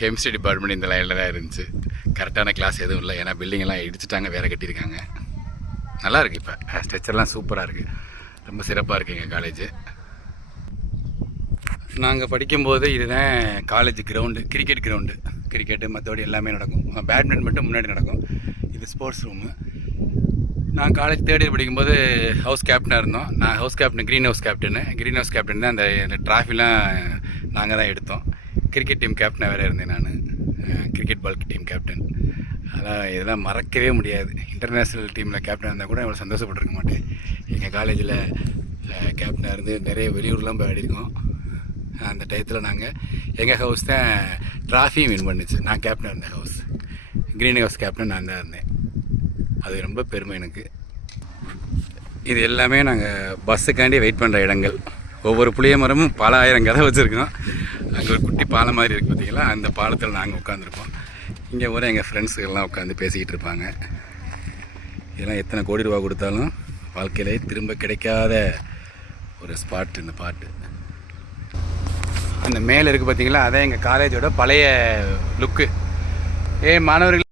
Chemistry department இந்த லைனில் தான் இருந்துச்சு. கரெக்டான கிளாஸ் எதுவும் இல்லை, ஏன்னா பில்டிங்கெல்லாம் இடிச்சிட்டாங்க, வேறு கட்டியிருக்காங்க. நல்லா இருக்குது. இப்போ ஸ்ட்ரக்சர்லாம் சூப்பராக இருக்குது, ரொம்ப சிறப்பாக இருக்குது எங்கள் காலேஜு. நாங்கள் படிக்கும்போது இதுதான் college ground, cricket ground. Cricket மற்றபடி எல்லாமே நடக்கும். பேட்மிண்டன் மட்டும் முன்னாடி நடக்கும். இது ஸ்போர்ட்ஸ் ரூமு. நான் காலேஜ் தேர்ட் இயர் படிக்கும்போது ஹவுஸ் கேப்டனாக இருந்தோம். நான் house captain, green house captain தான். அந்த ட்ராஃபிலாம் நாங்கள் தான் எடுத்தோம். கிரிக்கெட் டீம் கேப்டனாக வேறு இருந்தேன் நான், கிரிக்கெட் பால் டீம் கேப்டன். அதான் இதெல்லாம் மறக்கவே முடியாது. இன்டர்நேஷ்னல் டீமில் கேப்டனாக இருந்தால் கூட இவ்வளோ சந்தோஷப்பட்டிருக்க மாட்டேன். எங்கள் காலேஜில் கேப்டனாக இருந்து நிறைய வெளியூர்லாம் போய் ஆடிருக்கோம். அந்த டயத்தில் நாங்கள் எங்கள் ஹவுஸ் தான் ட்ராஃபியும் வின் பண்ணிச்சு. நான் கேப்டனாக இருந்தேன் ஹவுஸ், க்ரீன் ஹவுஸ் கேப்டன் நான் தான் இருந்தேன். அது ரொம்ப பெருமை எனக்கு. இது எல்லாமே நாங்கள் பஸ்ஸுக்காண்டி வெயிட் பண்ணுற இடங்கள். ஒவ்வொரு புளிய மரமும் பல ஆயிரம் கதை வச்சுருக்கோம். அங்கே ஒரு குட்டி பாலம் மாதிரி இருக்குது பார்த்தீங்களா, அந்த பாலத்தில் நாங்கள் உட்காந்துருப்போம். இங்கே ஒரு எங்கள் ஃப்ரெண்ட்ஸுகள்லாம் உட்காந்து பேசிக்கிட்டு இருப்பாங்க. இதெல்லாம் எத்தனை கோடி ரூபா கொடுத்தாலும் வாழ்க்கையிலே திரும்ப கிடைக்காத ஒரு ஸ்பாட் இந்த பாட்டு. அந்த மேலே இருக்குது பார்த்தீங்களா, அதான் எங்கள் காலேஜோட பழைய லுக்கு. மாணவர்கள்